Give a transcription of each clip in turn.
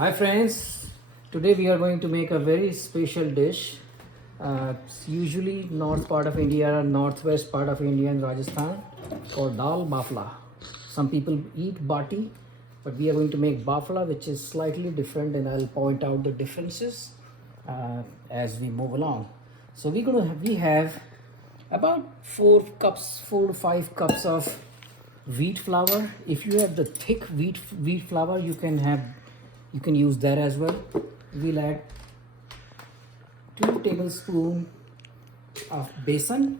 Hi friends, today we are going to make a very special dish. It's usually north part of India or northwest part of India and Rajasthan called dal bafla. Some people eat bati, but we are going to make bafla, which is slightly different, and I'll point out the differences as we move along. So we have about 4 to 5 cups of wheat flour. If you have the thick wheat flour, you can use that as well. We'll add 2 tablespoons of besan,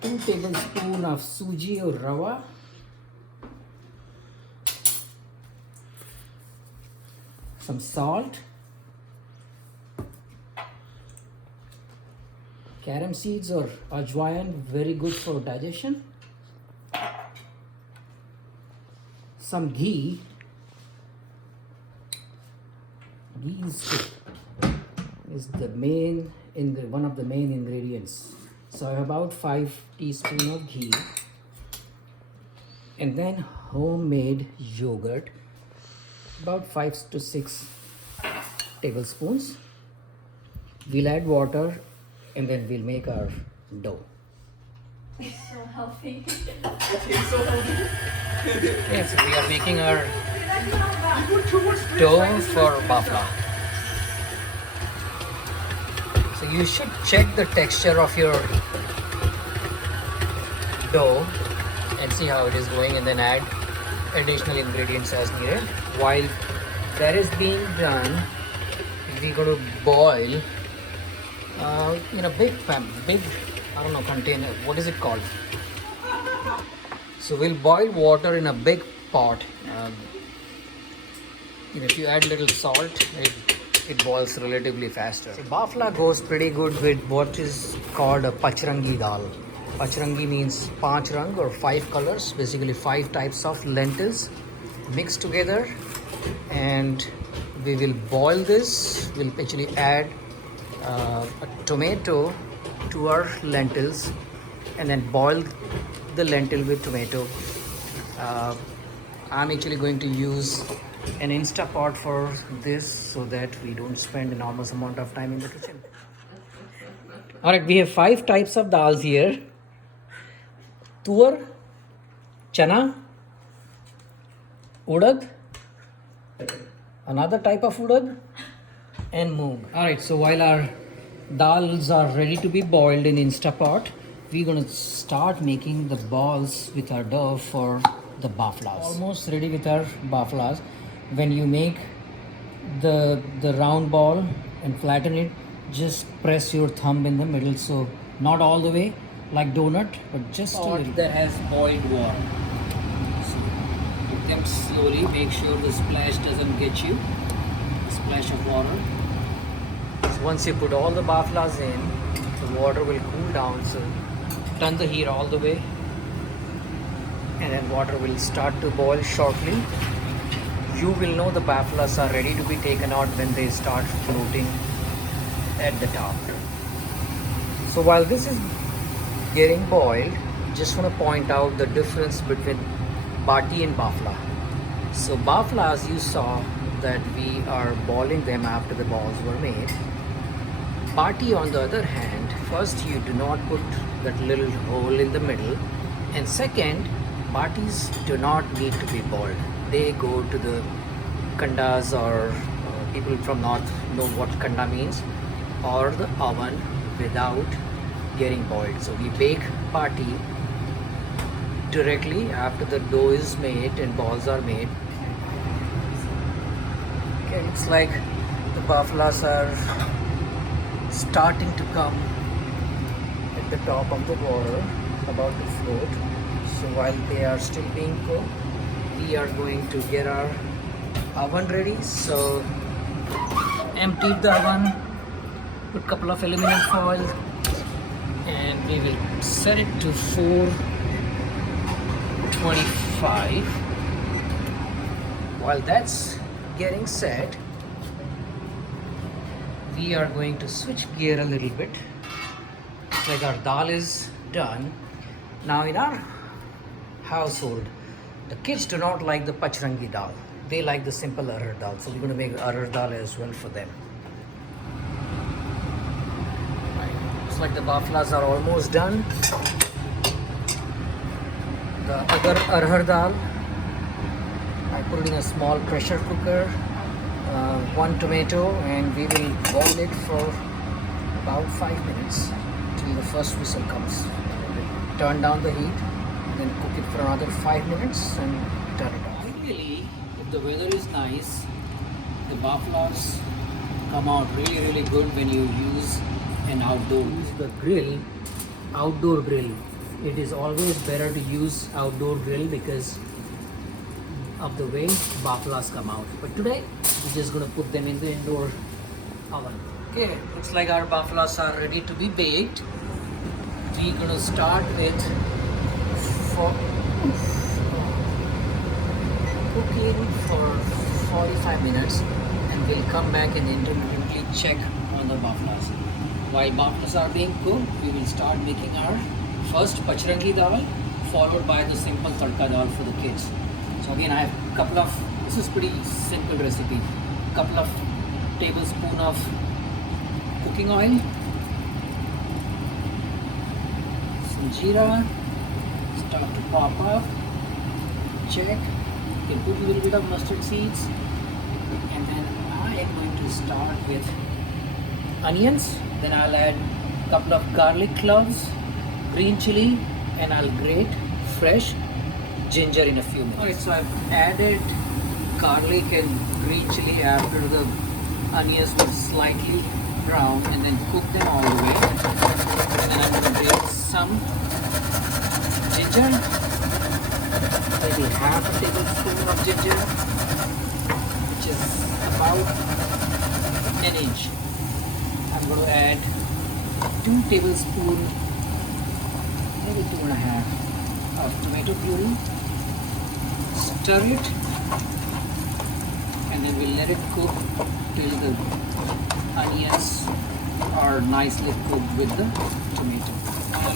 2 tablespoons of suji or rava, some salt, carom seeds or ajwain, very good for digestion, some ghee. Ghee is the main one of the main ingredients. So about 5 teaspoons of ghee, and then homemade yogurt, about 5 to 6 tablespoons. We'll add water, and then we'll make our dough. So healthy. Yes, we are making our dough for bafla. So you should check the texture of your dough and see how it is going, and then add additional ingredients as needed. While that is being done, we're going to boil in a big I don't know, container. What is it called? So we'll boil water in a big pot. If you add little salt, it boils relatively faster. So bafla goes pretty good with what is called a pachrangi dal. Pachrangi means panch rang or 5 colors, basically 5 types of lentils mixed together, and we will boil this. We'll actually add a tomato to our lentils, and then boil the lentil with tomato. I'm actually going to use an Instapot for this so that we don't spend enormous amount of time in the kitchen. Alright, we have 5 types of dals here: tur, chana, urad, another type of urad, and moong. Alright, so while our dals are ready to be boiled in Instapot, we're going to start making the balls with our dough for the baflas. Almost ready with our baflas. When you make the round ball and flatten it, just press your thumb in the middle, so not all the way like donut, but just a little. That has boiled water. So put them slowly. Make sure the splash doesn't get you. Splash of water. So once you put all the baflas in, the water will cool down. So turn the heat all the way, and then water will start to boil shortly. You will know the baflas are ready to be taken out when they start floating at the top. So while this is getting boiled, just want to point out the difference between bati and bafla. So baflas, you saw that we are boiling them after the balls were made. Bati, on the other hand, first you do not put that little hole in the middle, and second, batis do not need to be boiled. They go to the kandas, or people from north know what kanda means, or the oven without getting boiled. So we bake bati directly after the dough is made and balls are made. Okay, looks like the baflas are starting to come at the top of the water, about to float. So while they are still being cooked, we are going to get our oven ready. So empty the oven, put a couple of aluminum foil, and we will set it to 425. While that's getting set, we are going to switch gear a little bit. Like our dal is done. Now in our household, The kids do not like the pachrangi dal. They like the simple arhar dal. So we're going to make arhar dal as well for them. Looks like the baflas are almost done. The other arhar dal, I put it in a small pressure cooker, 1 tomato, and we will boil it for about 5 minutes till the first whistle comes. Turn down the heat, then cook it for another 5 minutes and turn it off. Ideally, if the weather is nice, the baflas come out really good when you use an outdoor. Use the grill, outdoor grill. It is always better to use outdoor grill because of the way baflas come out. But today, we're just gonna put them in the indoor oven. Okay, looks like our baflas are ready to be baked. We're gonna start with cooking for 45 minutes, and we'll come back and intermittently check on the baflas. While baflas are being cooked, we will start making our first pachrangi dal, followed by the simple tadka dal for the kids. So again, I have a couple of, this is pretty simple recipe, couple of tablespoon of cooking oil, some jeera, start to pop up, check, you can put a little bit of mustard seeds, and then I am going to start with onions, then I'll add a couple of garlic cloves, green chili, and I'll grate fresh ginger in a few minutes. Alright, so I've added garlic and green chili after the onions were slightly brown, and then cook them all the way. And then I'm going to grate some ginger, maybe half a tablespoon of ginger, which is about an inch. I'm going to add 2 tablespoons, maybe 2.5 of tomato puree. Stir it, and then we'll let it cook till the onions are nicely cooked with the tomato.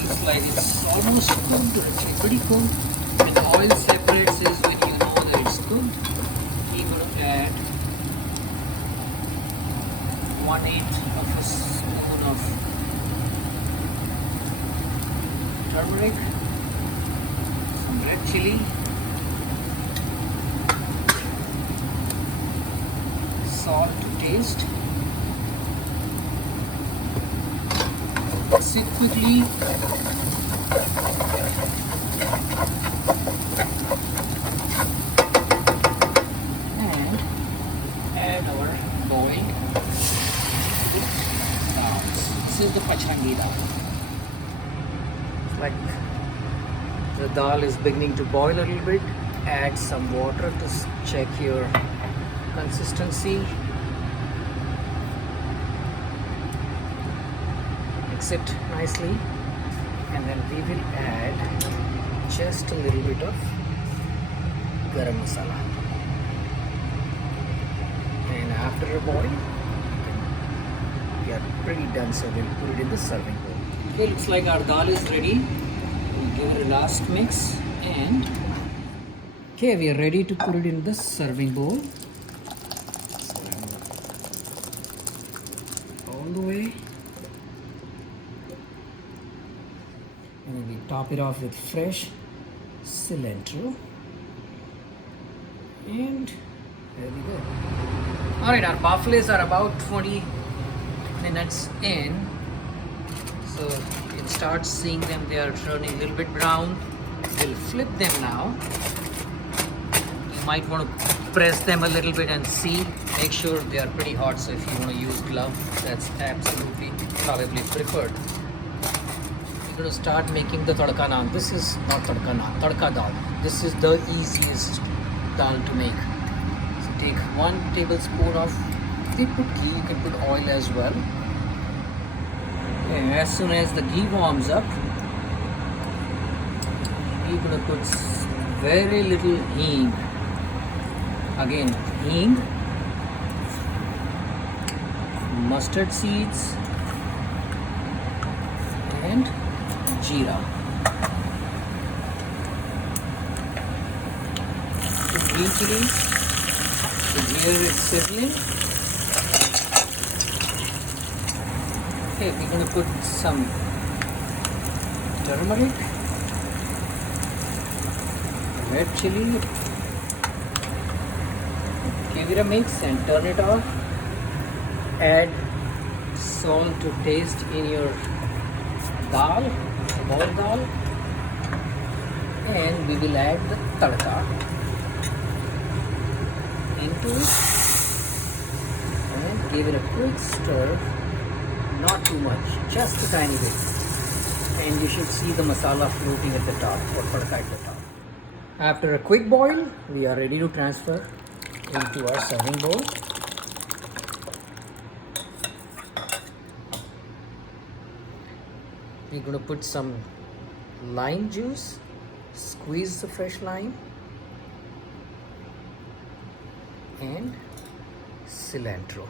Looks like it's almost cooked, or actually pretty cooked. When the oil separates is when you know that it's cooked. We're going to add 1/8 of a spoon of turmeric, some red chili, salt to taste. Mix it quickly. And add our boiled dals. This is the pachrangi dal. It's like the dal is beginning to boil a little bit. Add some water to check your consistency. Mix it nicely, and then we will add just a little bit of garam masala. And after a boil, we are pretty done, so we'll put it in the serving bowl. Okay, looks like our dal is ready. We'll give it a last mix, and okay, we are ready to put it in the serving bowl. All the way, and then we top it off with fresh cilantro, and there we go. All right, our bafles are about 20 minutes in, so you can start seeing them. They are turning a little bit brown. We'll flip them now. You might want to press them a little bit and see. Make sure they are pretty hot, so if you want to use glove, that's absolutely probably preferred. We're going to start making the tadka naan. This is not tadka naan, tadka dal. This is the easiest dal to make. So take 1 tablespoon of, if you put ghee, you can put oil as well. And as soon as the ghee warms up, we're going to put very little hing. Again, hing, mustard seeds, and jeera. green chilies. So here it's sizzling. Okay, we're gonna put some turmeric, red chili, give it a mix and turn it off. Add salt to taste in your dal, boiled dal, and we will add the tadka into it and give it a quick stir, not too much, just a tiny bit, and you should see the masala floating at the top or tadka at the top. After a quick boil, we are ready to transfer into our serving bowl. We're going to put some lime juice, squeeze the fresh lime, and cilantro.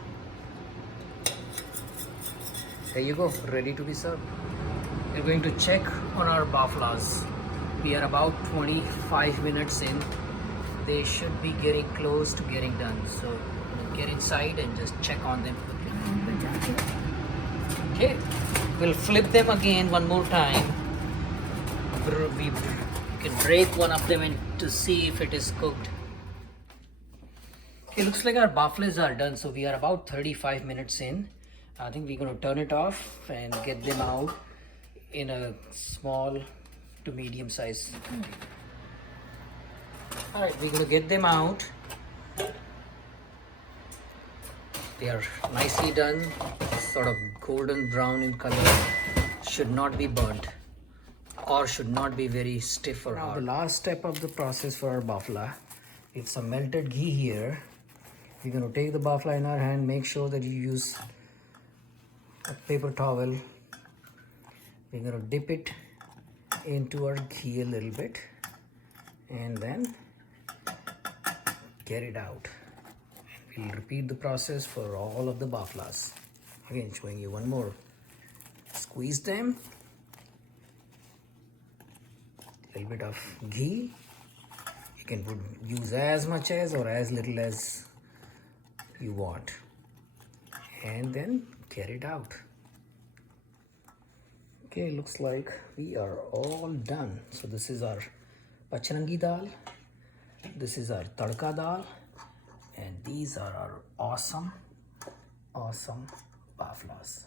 There you go, ready to be served. We're going to check on our baflas. We are about 25 minutes in. They should be getting close to getting done. So we'll get inside and just check on them. Okay, we'll flip them again one more time. We can break one of them in to see if it is cooked. Okay, looks like our baflas are done. So we are about 35 minutes in. I think we're going to turn it off and get them out in a small to medium size. Alright, we're going to get them out. They are nicely done, sort of golden brown in color. Should not be burnt or should not be very stiff or hard. The last step of the process for our bafla, it's some melted ghee here. We're going to take the bafla in our hand, make sure that you use a paper towel. We're going to dip it into our ghee a little bit and then get it out. We'll repeat the process for all of the baflas. Again, showing you one more. Squeeze them. A little bit of ghee. You can use as much as or as little as you want. And then get it out. Okay, looks like we are all done. So this is our pachrangi dal. This is our tadka dal. And these are our awesome baflas.